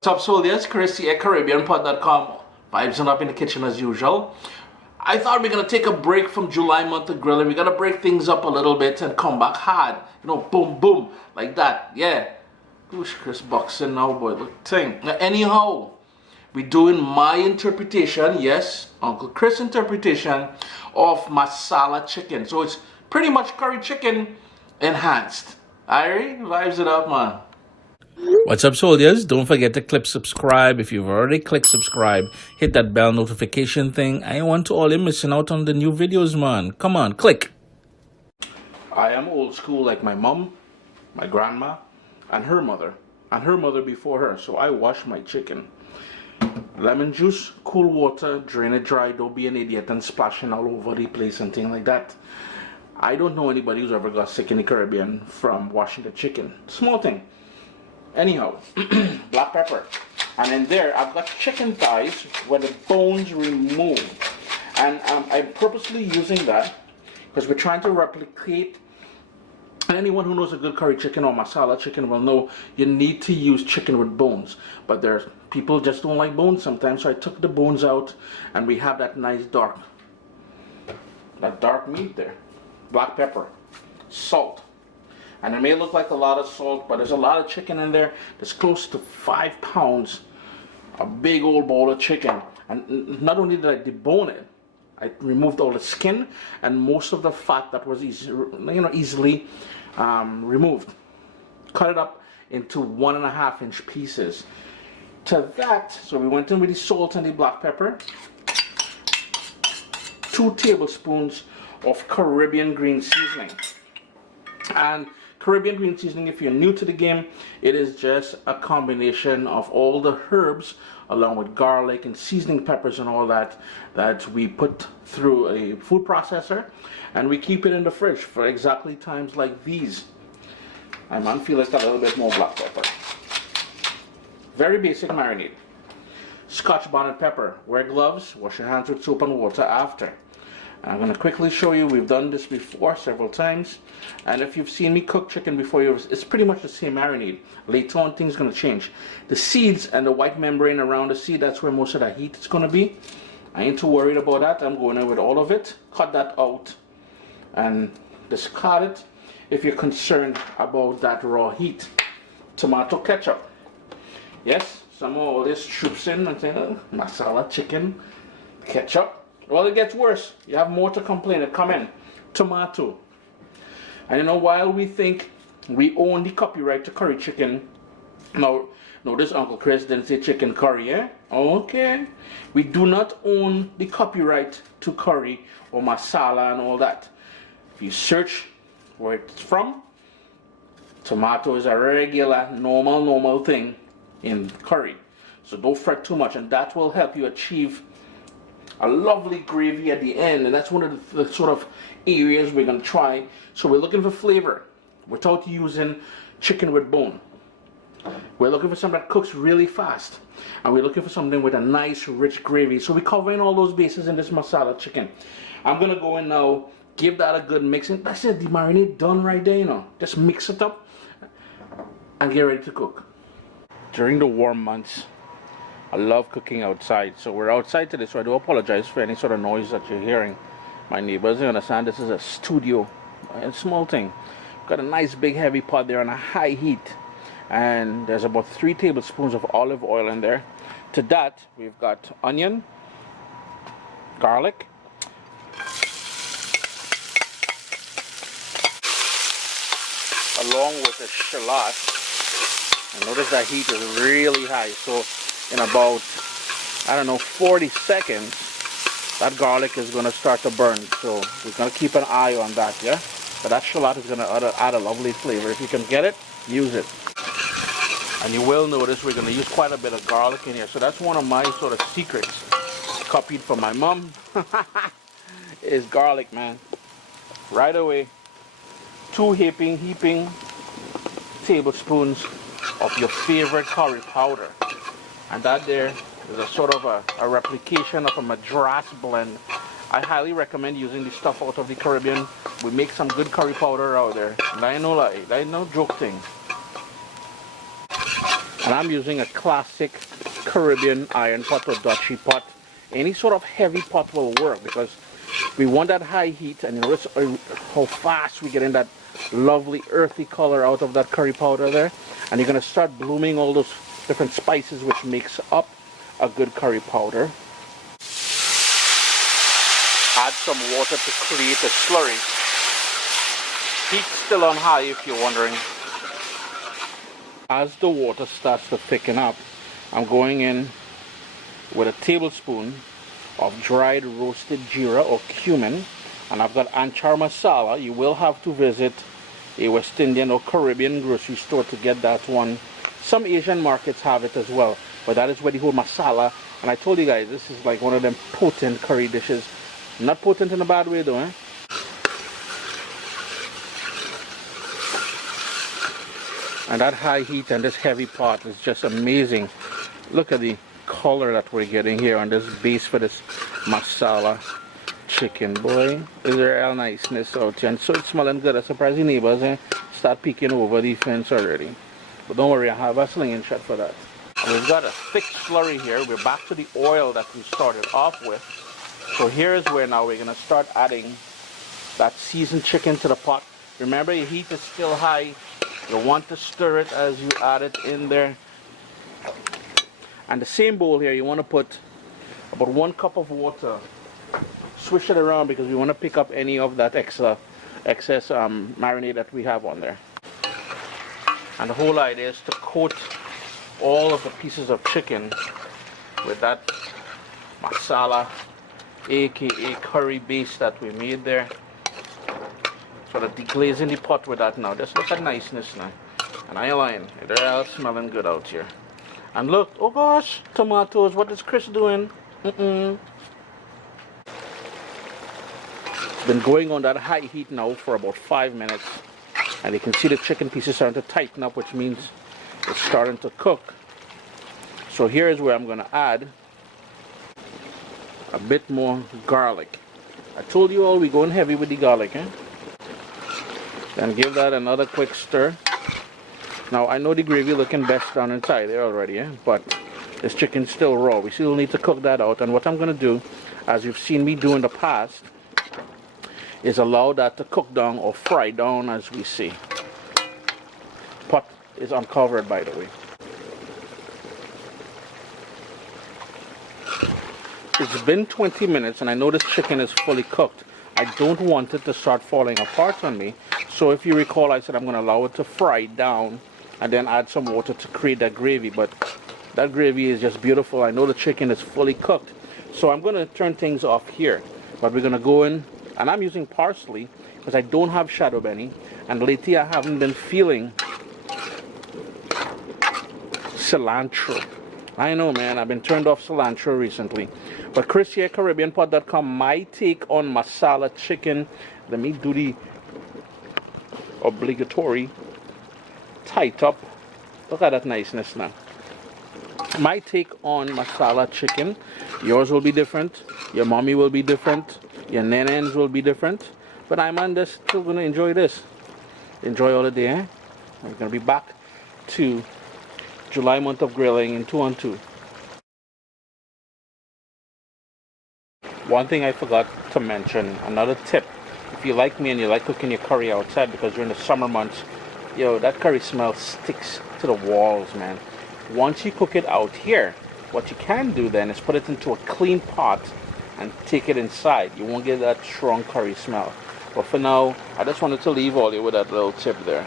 What's up, soldiers? Chris here, CaribbeanPod.com. Vibes and up in the kitchen as usual. I thought we're gonna take a break from July month of grilling. We're gonna break things up a little bit and come back hard. You know, boom, boom, like that. Yeah. Gosh, Chris boxing now, boy. Look, thing. Anyhow, we're doing my interpretation, yes, Uncle Chris' interpretation of masala chicken. So it's pretty much curry chicken enhanced. Alright, vibes it up, man. What's up, soldiers? Don't forget to click subscribe. If you've already clicked subscribe, hit that bell notification thing. I want to all you missing out on the new videos, man. Come on, click. I am old school like my mom, my grandma, and her mother before her. So I wash my chicken. Lemon juice, cool water, drain it dry. Don't be an idiot and splashing all over the place and things like that. I don't know anybody who's ever got sick in the Caribbean from washing the chicken. Small thing. Anyhow, black pepper. And in there, I've got chicken thighs where the bones removed. And I'm purposely using that because we're trying to replicate. Anyone who knows a good curry chicken or masala chicken will know you need to use chicken with bones. But there's people just don't like bones sometimes, so I took the bones out and we have that nice dark meat there. Black pepper, salt. And it may look like a lot of salt, but there's a lot of chicken in there. There's close to 5 pounds, a big old bowl of chicken. And not only did I debone it, I removed all the skin and most of the fat that was easily removed. Cut it up into 1.5-inch pieces. To that, so we went in with the salt and the black pepper. 2 tablespoons of Caribbean green seasoning. And Caribbean green seasoning, if you're new to the game, it is just a combination of all the herbs along with garlic and seasoning peppers and all that we put through a food processor and we keep it in the fridge for exactly times like these. I might feel like a little bit more black pepper. Very basic marinade. Scotch bonnet pepper. Wear gloves, wash your hands with soap and water after. I'm going to quickly show you, we've done this before several times, and if you've seen me cook chicken before, it's pretty much the same marinade. Later on things are going to change. The seeds and the white membrane around the seed, that's where most of the heat is going to be. I ain't too worried about that. I'm going in with all of it. Cut that out and discard it if you're concerned about that raw heat. Tomato ketchup. Yes, some of all this troops in and say, masala chicken, ketchup. Well, it gets worse. You have more to complain. Come in. Tomato. And you know, while we think we own the copyright to curry chicken, no, this Uncle Chris didn't say chicken curry, eh? Okay. We do not own the copyright to curry or masala and all that. If you search where it's from, tomato is a regular, normal thing in curry. So don't fret too much, and that will help you achieve a lovely gravy at the end, and that's one of the sort of areas we're going to try. So we're looking for flavor without using chicken with bone. We're looking for something that cooks really fast, and we're looking for something with a nice rich gravy. So we're covering all those bases in this masala chicken. I'm going to go in now, give that a good mix, and that's it, the marinade done right there, you know. Just mix it up and get ready to cook. During the warm months, I love cooking outside, so we're outside today, so I do apologize for any sort of noise that you're hearing. My neighbors, you understand, this is a studio, a small thing. Got a nice big heavy pot there on a high heat, and there's about 3 tablespoons of olive oil in there. To that, we've got onion, garlic, along with the shallot. And notice that heat is really high, so in about, I don't know, 40 seconds, that garlic is going to start to burn. So we're going to keep an eye on that, yeah? But that shallot is going to add a lovely flavor. If you can get it, use it. And you will notice we're going to use quite a bit of garlic in here. So that's one of my sort of secrets, copied from my mom, is garlic, man. Right away, 2 heaping tablespoons of your favorite curry powder. And that there is a sort of a replication of a Madras blend. I highly recommend using the stuff out of the Caribbean. We make some good curry powder out there. And I know no joke thing. And I'm using a classic Caribbean iron pot or Dutchy pot. Any sort of heavy pot will work because we want that high heat, and you notice how fast we get in that lovely earthy color out of that curry powder there. And you're going to start blooming all those different spices which makes up a good curry powder. Add some water to create a slurry. Heat still on high if you're wondering. As the water starts to thicken up, I'm going in with a tablespoon of dried roasted geera or cumin, and I've got Anchar Masala. You will have to visit a West Indian or Caribbean grocery store to get that one. Some Asian markets have it as well, but that is where the whole masala. And I told you guys, this is like one of them potent curry dishes. Not potent in a bad way though, eh? And that high heat and this heavy pot is just amazing. Look at the color that we're getting here on this base for this masala chicken. Boy, is there a niceness out here. And so it's smelling good. I'm surprised the neighbors start peeking over the fence already. But don't worry, I have a slinging shot for that. And we've got a thick slurry here. We're back to the oil that we started off with. So here's where now we're going to start adding that seasoned chicken to the pot. Remember, your heat is still high. You want to stir it as you add it in there. And the same bowl here, you want to put about 1 cup of water. Swish it around because we want to pick up any of that excess marinade that we have on there. And the whole idea is to coat all of the pieces of chicken with that masala, aka curry base that we made there. Sort of deglazing the pot with that now. Just look at niceness now. And I lying. They're all smelling good out here. And look, oh gosh, tomatoes. What is Chris doing? It's been going on that high heat now for about 5 minutes. And you can see the chicken pieces starting to tighten up, which means it's starting to cook. So here's where I'm going to add a bit more garlic. I told you all we're going heavy with the garlic, eh? Then give that another quick stir. Now I know the gravy looking best down inside there already, eh? But this chicken's still raw. We still need to cook that out. And what I'm going to do, as you've seen me do in the past, is allow that to cook down or fry down as we see. Pot is uncovered, by the way. It's been 20 minutes and I know this chicken is fully cooked. I don't want it to start falling apart on me. So if you recall, I said I'm going to allow it to fry down and then add some water to create that gravy. But that gravy is just beautiful. I know the chicken is fully cooked. So I'm going to turn things off here. But we're going to go in, and I'm using parsley because I don't have shado benny. And lately I haven't been feeling cilantro. I know, man, I've been turned off cilantro recently. But Chris here, CaribbeanPot.com, my take on masala chicken. Let me do the obligatory tight up. Look at that niceness now. My take on masala chicken. Yours will be different. Your mommy will be different. Your nenens will be different. But I'm just still going to enjoy this. Enjoy all the day, eh? I'm going to be back to July month of grilling in 2 on 2. One thing I forgot to mention, another tip. If you like me and you like cooking your curry outside, because during the summer months, yo, that curry smell sticks to the walls, man. Once you cook it out here, what you can do then is put it into a clean pot and take it inside. You won't get that strong curry smell. But for now, I just wanted to leave all you with that little tip there.